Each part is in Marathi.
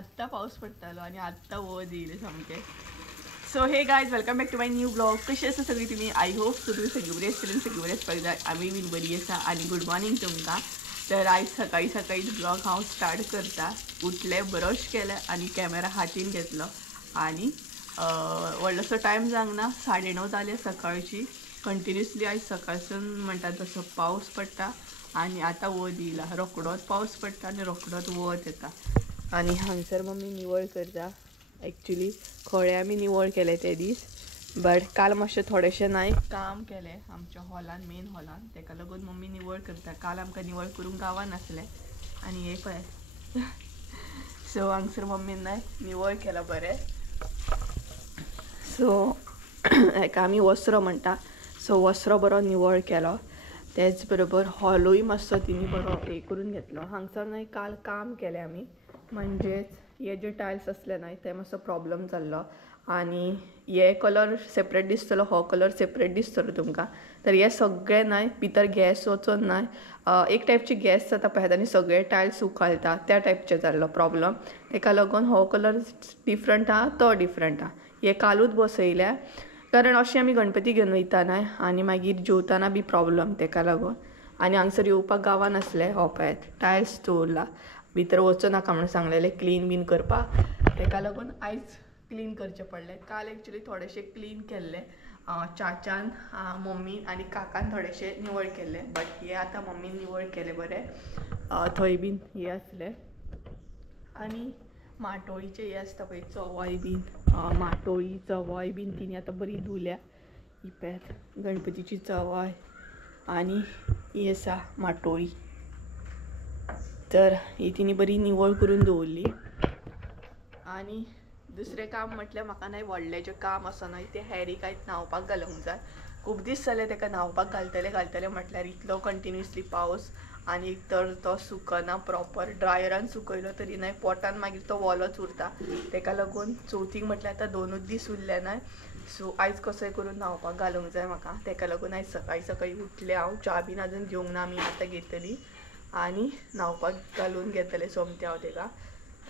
आत्ता पाऊस पडतालो आणि आत्ता वत येईल सामके. So hey guys welcome back to my new blog. कशी आसा सगळी तुम्ही? आय होप सो तुम्ही सगळी बरी आसतली, सगळी बरी आसपाक आमी बीन बरी आसा. आणि गुड मॉर्निंग तुमकां. तर आयज सकाळी सकाळी ब्लॉग हांव स्टार्ट करता. उठले, ब्रश केले आणि कॅमेरा हातीन घेतलो आणि व्हडलोसो टायम जावंक ना, 9:30 जाले सकाळची. कंटिन्युअसली आयज सकाळसून म्हणटा तसो पावस पडटा आणि आतां वत येयला. रोखडोच पावस पडटा आणि रोखडोच वत येता. आणि हांगसर मम्मी निवळ करता. एक्चुली खळे आमी निवळ केले ते दीस, बट काल मातशें थोडेशें नाही काम केलें आमच्या हॉलान, मेन हॉलान, तेका लागून मम्मी निवळ करता. काल आमकां निवळ करूंक गावनासलें आणि हे पळय. सो हांगसर मम्मीन निवळ केला बरें. सो हेका आमी वस्रो म्हणटा. सो वस्रो बरो निवळ केलो. तेच बरोबर हॉलूय मातसो तिणी बरो हे करून घेतलो. हांगसर न्हय काल काम केलें आमी, म्हणजेच हे जे टायल्स असले न्हय ते मातसो प्रॉब्लम जाल्लो आणि हे कलर सेपरेट दिसतलो, हो कलर सेपरेट दिसतलो तुमकां. तर हे सगळे न्हय भितर गॅस वचोन न्हय एक टायपची गॅस जाता पळय आनी सगळे टायल्स सुकळटा त्या टायपचे जाल्लो प्रॉब्लम. तेका लागून हो कलर डिफरंट आहा, तो डिफरंट आहा. हे कालूच बसयल्या कारण अशें आमी गणपती घेवन वयता न्हय आनी मागीर जेवताना बी प्रॉब्लम तेका लागून. आनी हांगसर येवपाक गावनासलें. हो पळयात टायल्स दवरला, भितर वचूं नाका म्हणून सांगलेलें क्लीन बीन करपाक. तेका लागून आयज क्लीन करचें पडलें. काल एक्चुली थोडेशें क्लीन केल्लें चाच्यान, मम्मीन आनी काकान थोडेशें निवळ केल्लें. बट हे आतां मम्मीन निवळ केलें बरें. थंय बीन हे आसलें आनी माटोळीचे हे आसता पळय चवय बीन, माटोळी चवय बीन तिणी आतां बरी धुल्या. ही पळयात गणपतीची चवय आनी ही आसा माटोळी. तर ही तिणी बरी निवळ करून दवरली. आनी दुसरें काम म्हटल्यार म्हाका न्हय व्हडलें काम आसा न्हय तें हॅरीक आयज न्हांवपाक घालूंक जाय. खूब दीस जाले तेका न्हांवपाक घालतलें म्हटल्यार इतलो कंटिन्युअसली पावस आनी तर तो सुकना प्रॉपर. ड्रायरान सुकयलो तरी न्हय पोटान मागीर तो वोलोच उरता. तेका लागून चवथीक म्हटल्यार आतां 2च दीस उरले न्हय. सो आयज कसोय करून न्हांवपाक घालूंक जाय म्हाका. तेका लागून आयज सकाळी सकाळी उठलें हांव. च्या बीन आजून घेवंक ना, आमी आतां घेतली आनी न्हांवपाक घालून घेतलें सोमतें हांव तेका.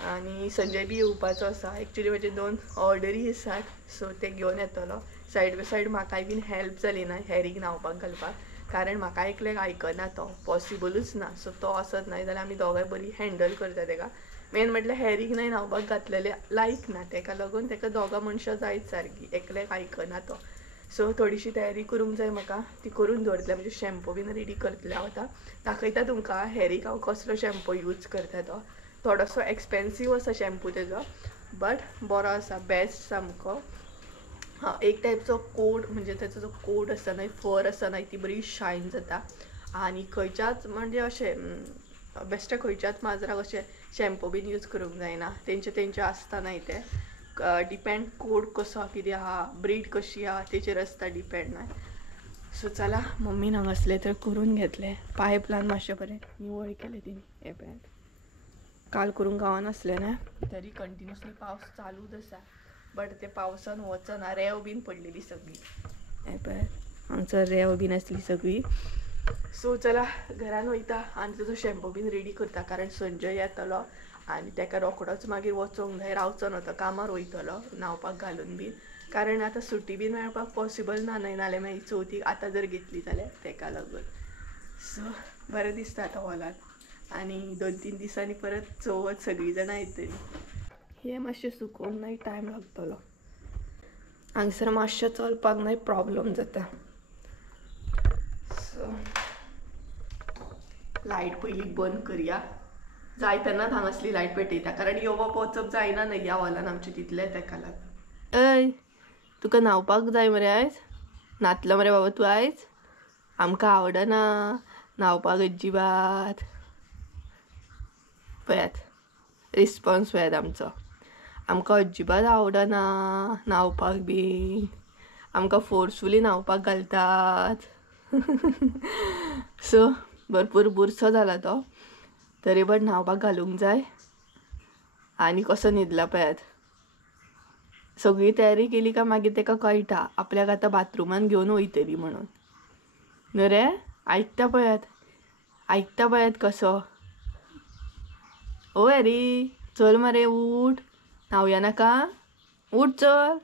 आनी संजय बी येवपाचो आसा. एक्चुली म्हजे 2 ऑर्डरी आसात, सो ते घेवन येतलो. सायड बाय सायड म्हाकाय बीन हेल्प जाली ना हॅरीक न्हांवपाक घालपाक, कारण म्हाका एकल्याक आयकना तो, पॉसिबलूच ना. सो तो आसत न्हय जाल्यार आमी दोगांय बरी हँडल करता तेका. मेन म्हटल्यार हॅरीक न्हय न्हांवपाक घातलेलें लायक ना, तेका लागून तेका दोगां मनशां जायच सारकी, एकल्याक आयकना तो. सो थोडीशी तयारी करूंक जाय म्हाका, ती करून दवरतलें. म्हणजे शॅम्पू बीन रेडी करतलें हांव आतां. दाखयता तुमकां हॅरीक हांव कसलो शॅम्पू यूज करता तो. थोडोसो एक्सपेन्सीव आसा शॅम्पू तेजो, बट बरो आसा, बेस्ट सामको. एक टायपचो कोड, म्हणजे तेचो जो कोड आसा न्हय, फर आसा न्हय ती बरी शायन जाता. आनी खंयच्याच म्हणजे अशें बेश्टे खंयच्याच माजराक अशें शॅम्पू बीन यूज करूंक जायना. तेंचे आसता न्हय ते डिपेंड कोड कसो कितें आहा, ब्रीड कशी आहा तेचेर आसता डिपेंड न्हय. सो चला मम्मीन हांगासलें तर करून घेतलें. पायप लावन मातशें बरें निवळ केलें तिणी. हे पळयात काल करूंक गावनासलें न्हय, तरी कंटिन्युअसली पावस चालूच आसा. बट ते पावसान वचना, रेंव बीन पडलेली सगळी. हे पळयात हांगसर रेंव बीन आसली सगळी. सो चला घरान वयता आनी तेजो शॅम्पू बीन रेडी करता, कारण संजय येतलो आनी तेका रोखडोच मागीर वचोंक जाय. रावचो ना तो, कामार वयतलो न्हांवपाक घालून बीन, कारण आतां सुटी बीन मेळपाक पॉसिबल ना न्हय, नाल्यार मागीर चवथीक आतां जर घेतली जाल्यार तेका लागून. सो बरें दिसता आतां हॉलान. आनी 2-3 दिसांनी परत चवथ, सगळीं जाणां येतली. हे मातशें सुकोवंक न्हय टायम लागतलो. हांगसर मातशें चलपाक न्हय प्रॉब्लम जाता. सो लायट पयलीं बंद करया. जाय तेन्नाच हांगासली लायट पेटयता, कारण येवप वचप जायना न्हय ह्या हॉलान आमचें तितलें, तेका लागून. अय तुका न्हांवपाक जाय मरे आयज? न्हातलो मरे बाबा तूं आयज? आमकां आवडना न्हांवपाक अजिबात. पळयात रिस्पॉन्स पळयात आमचो. आमकां अजिबात आवडना न्हांवपाक बीन. आमकां फोर्सफुली न्हांवपाक घालतात. सो भरपूर बुरसो जाला तो, तरी बट न्हांवपाक घालूंक जाय. आनी कसो न्हिदला पळयात. सगळी तयारी केली काय मागीर तेका कळटा आपल्याक आतां बाथरुमान घेवन वयतली म्हणून. न्हू रे? आयकता पळयात कसो. ओ हॅरी चल मरे उठ, न्हावया नाका, उठ चल,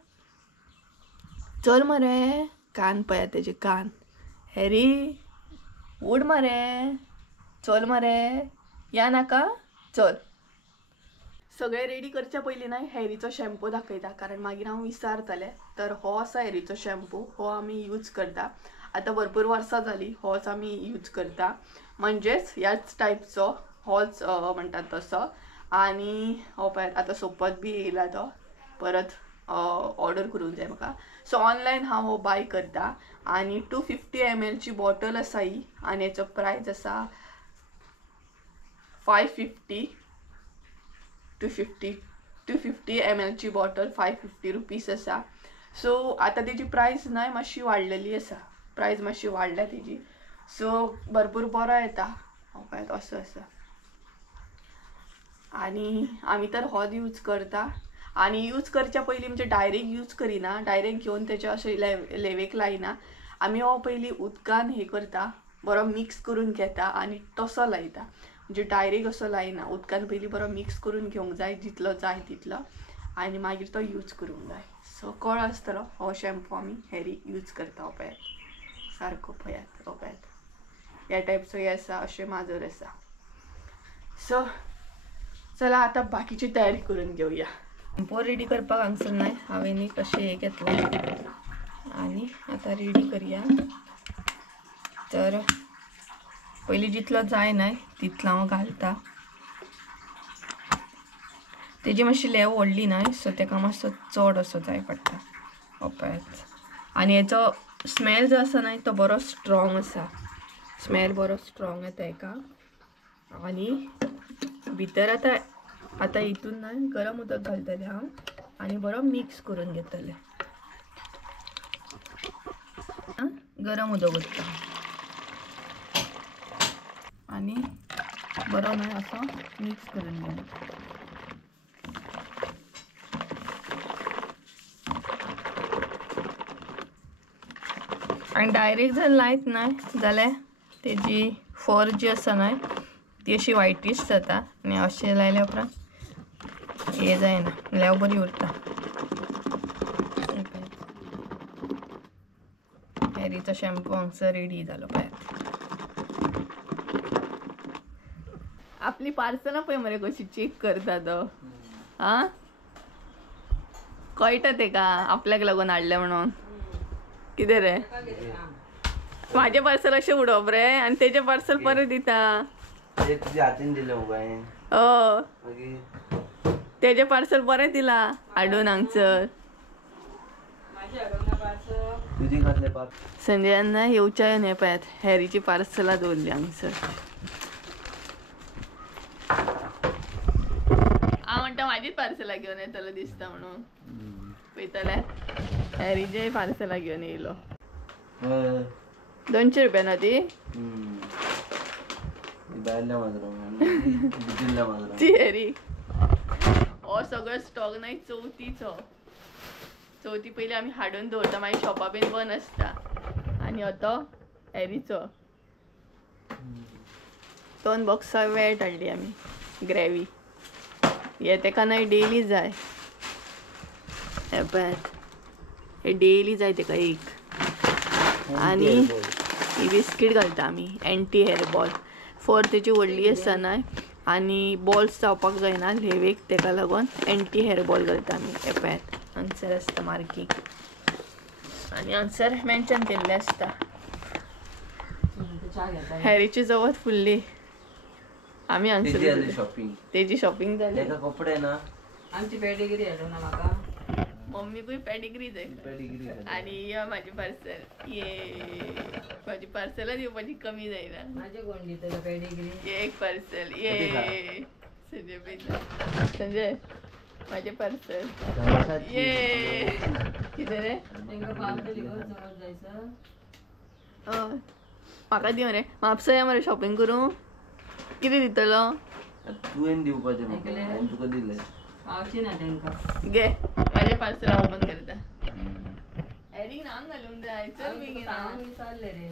चल मरे. कान पळया तेजे कान. हॅरी उठ मरे, चल मरे, या नाका, चल. सगळे रेडी करच्या पयलीं ना हॅरीचो शॅम्पू दाखयता, कारण मागीर हांव विसरतलें. तर हो आसा हॅरीचो शॅम्पू, हो आमी यूज करता. आतां भरपूर वर्सां जालीं होच आमी यूज करता, म्हणजेच ह्याच टायपचो होच म्हणटात तसो. आनी हो पळय आतां सोंपत बी येयला तो, परत ऑर्डर करूंक जाय म्हाका. सो ऑनलायन हांव हो बाय करता. आनी 250 ml ची बॉटल आसा ही, आनी हेचो प्रायस आसा 550. 250 ml ची बॉटल 550 रुपीज आसा. सो आतां तेजी प्रायस न्हय मातशी वाडलेली आसा, प्रायस मातशी वाडल्या तेजी. सो भरपूर बरो येता पळय असो आसा. आनी आमी तर होच यूज करता. आनी यूज करच्या पयलीं म्हणजे डायरेक्ट यूज करिना, डायरेक्ट घेवन तेचे अशें लेवेक लायना. आमी हो पयलीं उदकान हे करता, बरो मिक्स करून घेता आनी तसो लायता. म्हणजे डायरेक्ट असो लायना, उदकान पयलीं बरो मिक्स करून घेवंक जाय जितलो जाय तितलो, आनी मागीर तो यूज करूंक जाय. सो कळ्ळो आसतलो हो शॅम्पू आमी हॅरी यूज करता. हो पळयात सारको, पळयात हो पळयात ह्या टायपचो हे आसा, अशें माजर आसा. सो चला आतां बाकीची तयारी करून घेवया. शॅम्पू रेडी करपाक हांगसर न्हय हांवें एक अशें हे घेतलें, आनी आतां रेडी करया. तर पयलीं जितलो जाय न्हय तितलो हांव घालता. तेजी मातशी लेव व्हडली न्हय, सो तेका मातसो चड असो जाय पडटा. हो पळयात. आनी हेचो स्मेल जो आसा न्हय तो बरो स्ट्रॉंग आसा, स्मेल बरो स्ट्रॉंग येता हेका. आनी भितर आतां हितून न्हय गरम उदक घालतलें हांव, आनी बरो मिक्स करून घेतलें. गरम उदक उरता आनी बरो न्हय असो मिक्स करून घेवया. आनी डायरेक्ट जर लायत न्हय जाल्यार तेजी फर जी आसा न्हय ती अशी वायटीश जाता, आनी अशें लायल्या उपरांत हे जायना, लेव बरी उरता. हॅरीचो शॅम्पू हांगसर रेडी जालो पळयात. आपली पार्सलां पळय मरे कशी चेक करता तो. आं कळटा तेका आपल्याक लागून हाडलें म्हणून. कितें रे म्हाजें पार्सल अशें उडोवप रे, आनी तेजें पार्सल परत दिता. तेजें पार्सल बरें दिला हाडून हांगसर. संजयान येवच्या हे पळयात हॅरीची पार्सलां दवरली हांगसर. हांव म्हणटा म्हाजीच पार्सलां घेवन येतलो दिसता म्हणून पळयतले हॅरीचे पार्सलां घेवन येयलो. 200 रुपया ना ती ती हॅरी. हो सगळो स्टॉक नाही चवथीचो. चवथी पयली आमी हाडून दवरता, मागीर शॉपां बीन बंद आसता. आनी हो तो हॅरीचो 2 बॉक्सां वेट हाडली आमी ग्रेवी. हे तेका न्हय डेली जाय, हे पळयात हे डेली जाय तेका एक. आनी ही बिस्कीट घालता आमी एंटी हेअर बॉल. फर तेजी व्हडली आसा न्हय आनी बॉल्स जावपाक जायना लेवेक, तेका लागून एंटी हेअर बॉल घालता आमी. हे पळयात हांगसर आसता मार्कींग, आनी हांगसर मेन्शन केल्लें आसता. हॅरीची जवळ फुल्ली. आमी हांगसर तेजी शॉपिंग जाली. कपडे ना आमची पेडिग्री हाडूं ना म्हाका. मम्मीकूय पेडिग्री जाय. आनी म्हाजी पार्सल ये म्हाजी पार्सलां दिवपाची कमी जायना. माझे कोण दितलो पेडिग्री. एक पार्सल ये संजय पळयता. संजय माझे पार्सल ये. कितें रे तेंका पावतली गो समज जायचं. म्हाका दिव रे म्हापसा या मरे शॉपिंग करूं. कितें दितलो तुवें दिवपाचें तुका दिलें. पावची ना तेंका. घे माझे पार्सल ओपन करता. हॅरी नांग घालूंक जाय. चल बेगीन विचारले रे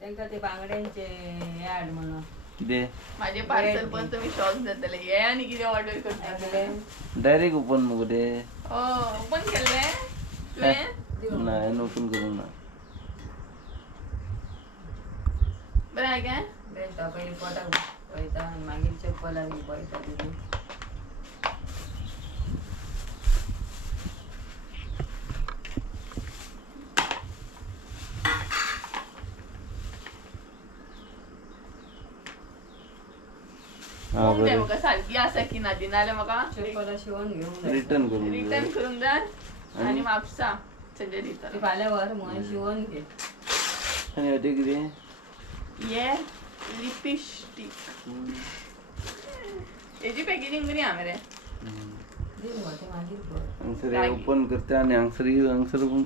तेंका ते बांगड्यांचे हे हाड म्हणून. किती माझे पार्सल पण तुम्ही शॉक जातले हे आणि किती ऑर्डर करता डायरेक्ट ओपन नको ते हो ओपन केलंय तुवें नाही ओपन करू ना बरं आहे काय बेस्ट पहिले पोटाक पळयता आनी मागीर चप्पल आनी पळयता तुजी हा मग ते बरं म्हाका सारखी आसा की ना ती नाल्यार म्हाका चप्पल शिवून घेवंक रिटर्न करून दे. रिटर्न करून द्या आणि म्हापसा सगळे दिता ती फाल्यां व्हर म्हणून शिवून घे आणि होते किती ये लिपस्टिक हेची पॅकेजिंग बरी हा मरे दी मुगो ते मागीर कर हांगसर ओपन करते आणि हांगसर पण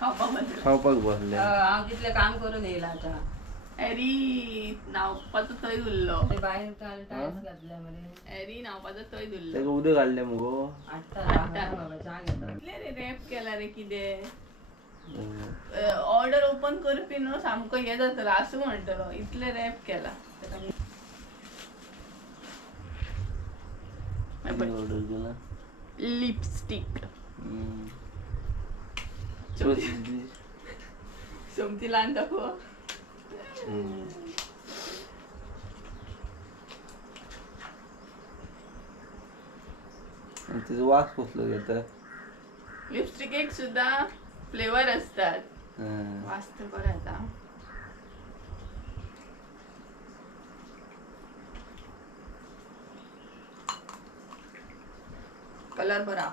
खावपाक बसले खावपाक बसले हांव तितलें काम करून येयला आतां एरी न्हावपाचो थंय उरलो ते भायर टायल्स घातल्या मरे एरी न्हावपाचो थंय उरलो तेका उदक घालले मुगो हाडटा बाबा च्या घेता कितले रे रॅप केला रे कितें ऑर्डर ओपन करपी न्हू सामको हे जातलो असं म्हणटलो इतले रॅप केला ऑर्डर केला लिपस्टिक हम्म. सोमती लहान दाखव आणि तिचा वास कसलो घेता लिपस्टिक एक सुद्धा फ्लेवर असतात हा. वास तर बरं आता कलर बरा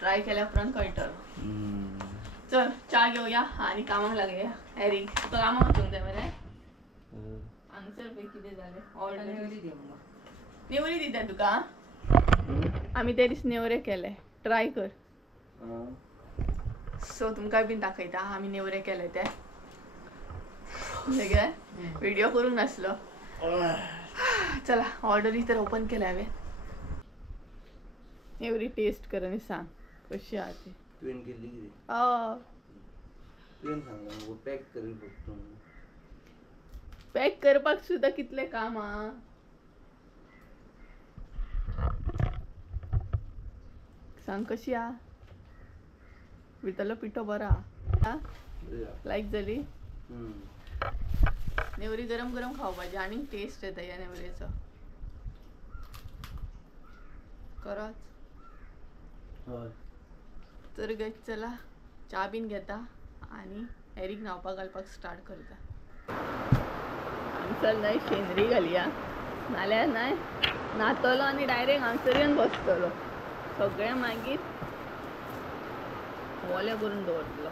ट्राय केल्या उपरांत कळटलो हम्म. चल चहा घेऊया आणि कामाक लागूया हॅरी तुका कामाक वचूंक जाय मरे आन्सर पळय कितें जालें ऑर्डर नेवरी दे मुगो नेवरी दिता तुका आमी ते दीस नेवरे केले ट्राय कर हा. सो तुमकां बीन दाखयता आमी नेवरे केले ते व्हिडिओ करूंक नासलो चला ऑर्डरी तर ओपन केल्या हांवें नेवरी टेस्ट कर आनी सांग कशी आहा ती तुवें केली कितें तुवें सांगला मुगो पॅक करी फक्त पॅक करपाक सुद्धा कितले काम हा सांग कशी आहा भितरलो पिठो बरो हा लायक जाली हम्म. नेवरी गरम गरम खावपाची आनी टेस्ट येता ह्या नेवरेचो खरोच हय तर गच चला च्या बीन घेता आणि एरीक न्हावपाक घालपाक स्टार्ट करता हांगसर न्हय शेंद्री घालया नाल्यार न्हय न्हातलो आनी डायरेक्ट हांगसर येवन बसतलो सगळें मागीर ओलें करून दवरतलो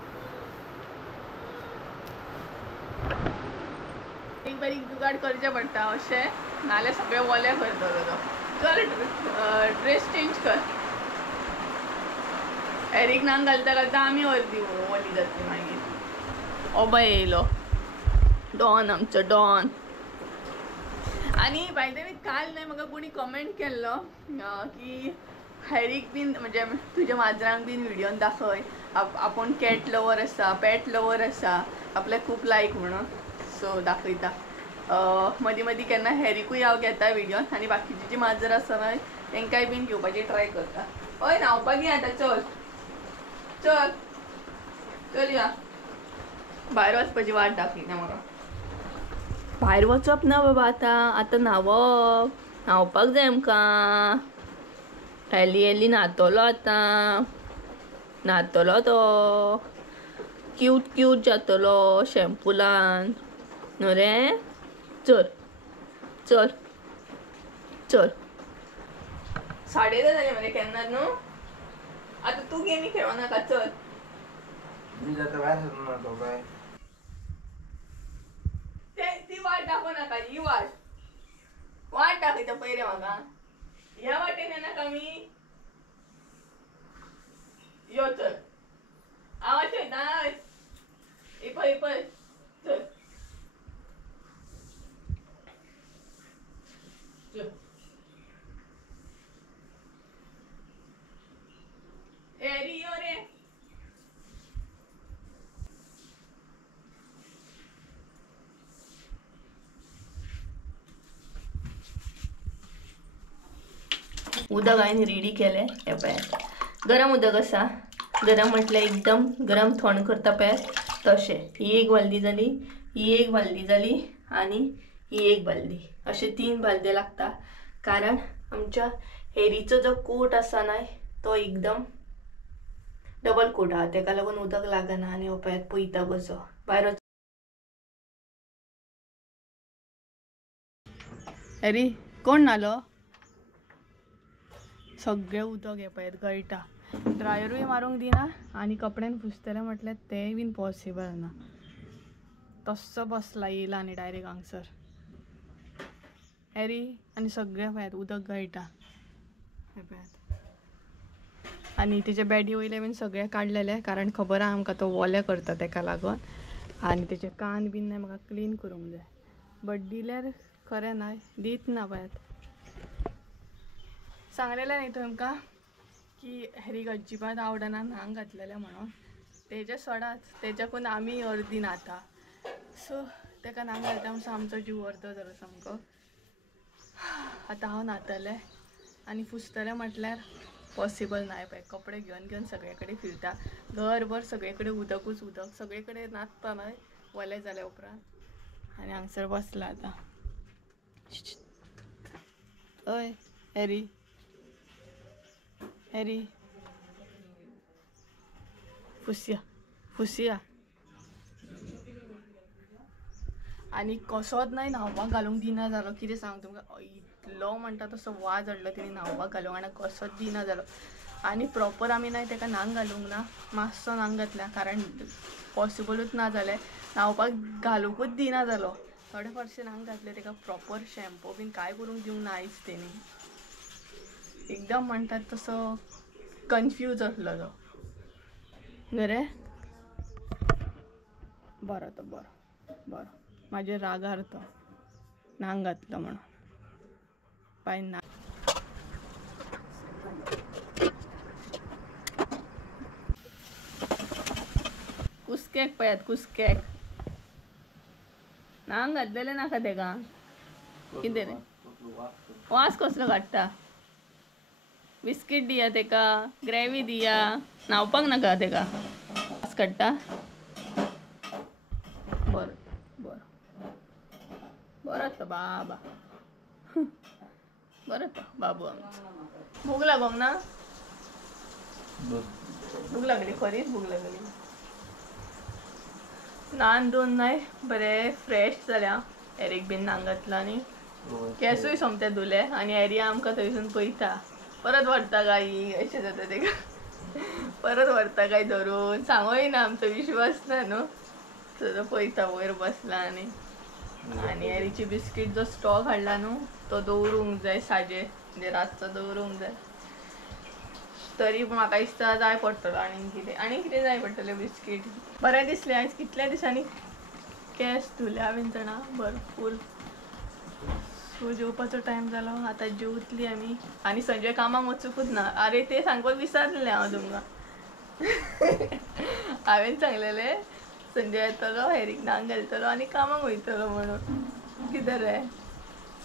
एक बारीक जुगाड करचें पडटा अशें नाल्यार सगळें ओलें करतलो तो चल ड्रेस चेंज कर एरीक नांग घालता घालता आमी अर्दी ओली जातली मागीर ओबय येयलो डॉन आमचो डॉन आणि बाय द वे काल नाही म्हाका कोणी कमेंट केल्लो की हॅरीक बीन म्हणजे तुज्या माजरांक बीन व्हिडिओन दाखय आपूण कॅट लवर आसा पॅट लवर आसा आपल्याक खूब लायक म्हणून सो दाखयता मदीं मदीं केन्ना हॅरीकूय हांव घेता व्हिडिओन आनी बाकीची जी माजर आसा न्हय तेंकाय बीन घेवपाची ट्राय करता हय न्हावपाक या आतां चल चल चल या भायर वचपाची वाट दाखयता म्हाका भायर वचप ना बाबा आतां न्हावपाक जाय आमकां एली न्हातलो आतां न्हातलो तो क्यूट क्यूट जातलो शॅम्पूलान न्हू रे चल चल चल 10:30 जाले मरे केन्ना न्हू आतां तूं गेमी खेळो नाका चल मी जाता भायर सरना तो काय ती वाट दाखव नाका ही वाट दाखयता पयरे म्हाका ह्या वाटेन येनाका आमी यो चल आवाज येता पळय पळय चल चल एरी यो रे उदक हांवें रेडी केलें हे पळयात. गरम उदक आसा, गरम म्हटल्यार एकदम गरम थंड करता पळयात तशें. ही एक बालदी जाली, ही एक बालदी जाली आनी ही एक बालदी, अशे 3 बालद्यो लागता. कारण आमच्या हेरीचो जो कोट आसा न्हय तो एकदम डबल कोट आहा, तेका लागून उदक लागना. आनी हो पळयात पयता कसो भायर. हेरी कोण नालो सगळें उदक हे पळयात गळटा. ड्रायरूय मारूंक दिना आनी कपड्यान पुसतले म्हटल्यार तेंय बीन पॉसिबल ना. तस्सो बसला येयला आनी डायरेक्ट हांगसर हेरी. आनी सगळें पळयात उदक गळटा हे पळयात. आनी तेजे बॅडी वयले बीन सगळे काडलेले, कारण खबर आहा आमकां तो वोले करता तेका लागून. आनी तेजे कान बीन न्हय म्हाका क्लीन करूंक जाय. बट दिल्यार खरें न्हय, दीत ना पळयात. सांगलेलें न्ही तुमकां की हेरीक अजिबात आवडना न्हांग घातलेलें म्हणून. तेजे सोडात, तेज्याकून आमी अर्दी न्हाता. सो तेका न्हांग घालता म्हणून आमचो जीव अर्दो जालो सामको. आतां हांव न्हातलें आनी पुसतलें म्हटल्यार पॉसिबल नाय पळय. कपडे घेवन घेवन सगळे कडेन फिरता, घरभर सगळे कडेन उदकूच उदक, सगळे कडेन नाचता न्हय वलें जाल्या उपरांत. आनी हांगसर बसला आतां. अय हेरी, हेरी फुसया फुसया. आनी कसोच न्हय न्हांवपाक घालूंक दिना जालो. कितें सांग तुमकां, इतलो म्हणटा तसो वाज हाडलो तेणी न्हांवपाक घालूंक, आनी कसोच दिना जालो. आनी प्रॉपर आमी न्हय तेका न्हांग घालूंक ना, मातसो न्हांग घातल्या कारण पॉसिबलूच ना जालें. न्हांवपाक घालूंकूच दिना जालो. थोडे फारशे न्हांग घातले तेका, प्रॉपर शॅम्पू बीन कांय करूंक दिवंक ना आयज तेणी. एकदम म्हणटात तसो कन्फ्यूज आसलो तो. बरें बरो तो, बरो बरो. म्हाजेर रागार तो न्हांग घातलो म्हणून. पाय ना कुस्केक पळयात, कुस्केक न्हांग घातलेलें नाका तेका. कितें रे वास कसलो काडटा. बिस्कीट दिया तेका, ग्रेवी दिया, न्हांवपाक नाका तेका. वास काडटा. बरो बरो बरो तो बाबा. बरो तो बाबू आमचो. भूक लागोंक ना. भूक लागली, खरीच भूक लागली. न्हान धुवन न्हय बरें फ्रेश जाल्या. हेरीक बीन न्हांग घातला आनी केंसूय सोमते धुले. आनी हेरी आमकां थंयसून पळयता, परत व्हरता गाई अशें जाता तेका. परत व्हरता गाय धरून, सांगोय ना आमचो विश्वास ना न्हू. सो तो पळयता वयर बसला. आनी आनी हेरीची बिस्कीट जो स्टॉक हाडला न्हू तो दवरूंक जाय साजे, म्हणजे रातचो दवरूंक जाय. तरी म्हाका दिसता जाय पडटलो आनी कितें जाय पडटलें बिस्कीट. बरें दिसलें आयज कितल्या दिसांनी केंस धुले हांवें जाणा भरपूर. सो जेवपाचो टायम जालो, आतां जेवतली आमी. आनी संजय कामाक वचूंकूच ना. आरे तें सांगपाक विसरलें हांव तुमकां. हांवें सांगलेलें संजय येतलो, हेरीक न्हांग घालतलो आनी कामाक वयतलो म्हणून. कितें रे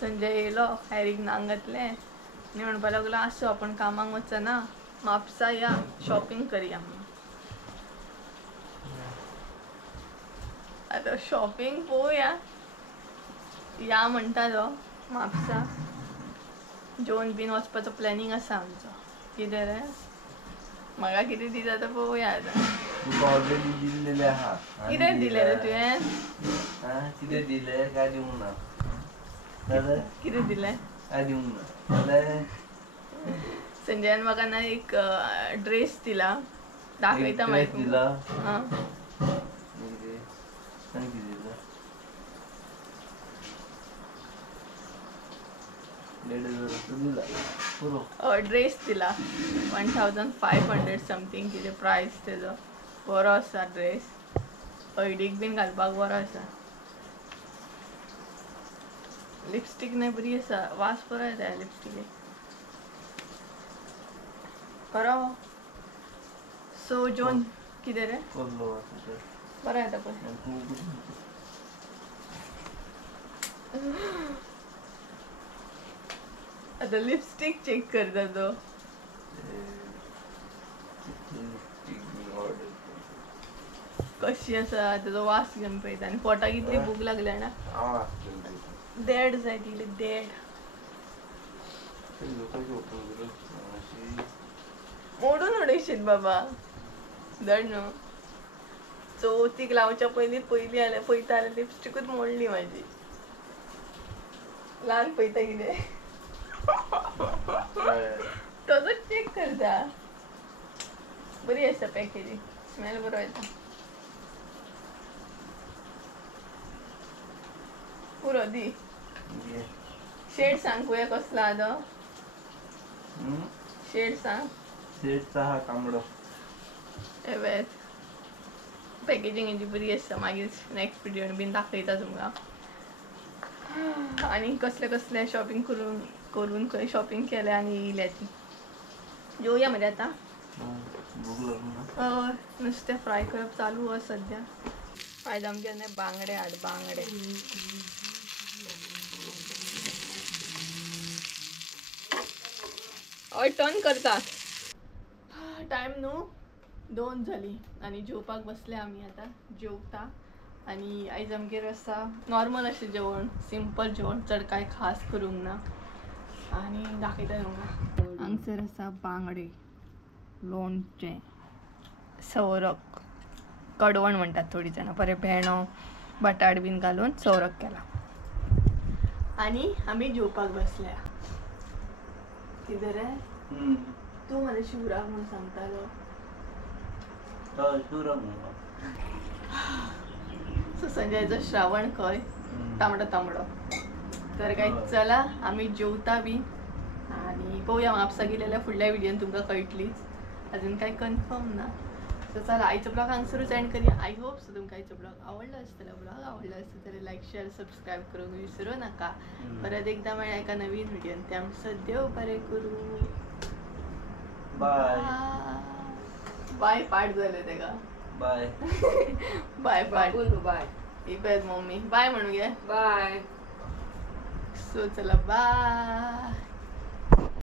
संजय येयलो, हेरीक न्हांग घातलें आनी म्हणपाक लागलो आसूं आपूण कामाक वचना, म्हापसा या शॉपिंग करया म्हणून. आतां शॉपिंग पळोवया. या म्हणटा तो म्हापसा. जेवन बीन वचपाचो प्लॅनिंग आसा आमचो. कितें रे म्हाका कितें दिता तो पळोवया आतां. ऑलरेडी दिल्लेले आहा. कितें दिलें रे तुवें. कितें दिलें काय दिवंक ना. कितें दिलें काय दिवंक ना. संजयान म्हाका ना एक ड्रेस दिला, दाखयता मागीर दिला. हां सांग कितें दिला. 1,500 दिला पुरो. ड्रेस दिला 1500 समथींग कितें प्रायस तेजो. बरो आसा ड्रेस, हळडीक बीन घालपाक बरो आसा. लिपस्टीक न्हय बरी आसा, वास बरो येता लिपस्टिकेक. बरो. सो जेवन कितें रे कसलो वास येता. बरो येता पळय. आता लिपस्टिक चेक करता तो. ऑर्डर कशी असा त्याचा वास घेऊन पाहिजे आणि पोटाक इतली भूक लागल्या ना. देड जाय तिले देड. मोडून उडयशीत बाबा धड न्हू. चवथीक लावच्या पहिली आल्या पयता आल्या लिपस्टिकूच मोडली माझी. लाल पयता कितें तसंच चेक करता. बरी आसा पॅकेजींग स्मेल बरो येता. पुरो दी. शेड सांग पळोवया कसला आहा तो. शेड सांग. सेटचा हा तांबडो. एवेत पॅकेजींग हेची बरी आसा. मागीर नेक्स्ट व्हिडिओन बीन दाखयता तुमकां. आणि कसले कसले शॉपिंग करून खंय शॉपिंग केलें आनी येयल्या ती जेवया मरे आतां. भूक लागली ना. नुस्तें फ्राय करप चालू आसा सद्या. आयज आमगेर बांगडे हाड बांगडे. हय टर्न करता. टायम न्हू 2 जाली आनी जेवपाक बसले आमी आतां. जेवता आनी आयज आमगेर आसा नॉर्मल अशें जेवण. सिंपल जेवण चड कांय खास करूंक ना. आनी दाखयता तुमकां. हांगसर आसा बांगडे लोणचें सवरक कडवण म्हणटात थोडी जाणां. बरें भेणो बटाट बीन घालून सवरक केला. आनी आमी जेवपाक बसल्या. कितें रे तूं मरे शिवराक म्हूण सांगतालो. सो संजयचो श्रावण खंय तांबडो. तर काय चला आमी जेवता बी आनी पळोवया म्हापसा गेलेल्या फुडल्या व्हिडिओन तुमकां कळटलीच. अजून काय कन्फर्म ना. सो चला आयचो ब्लॉग हांगसरूच एंड करूया. आय होप सो तुमकां आयचो ब्लॉग आवडलो आसतलो. ब्लॉग आवडलो आसता जाल्यार लायक शेअर सबस्क्रायब करूंक विसरू नाका. परत एकदा मेळ्या एका नवीन व्हिडिओन. ते आमचं देव बरें करूं. बाय बाय पाठ झाले तेका. बाय बाय पाठ. बाय. ही पळय मम्मी बाय म्हणू घे. बाय. सो चला बाय.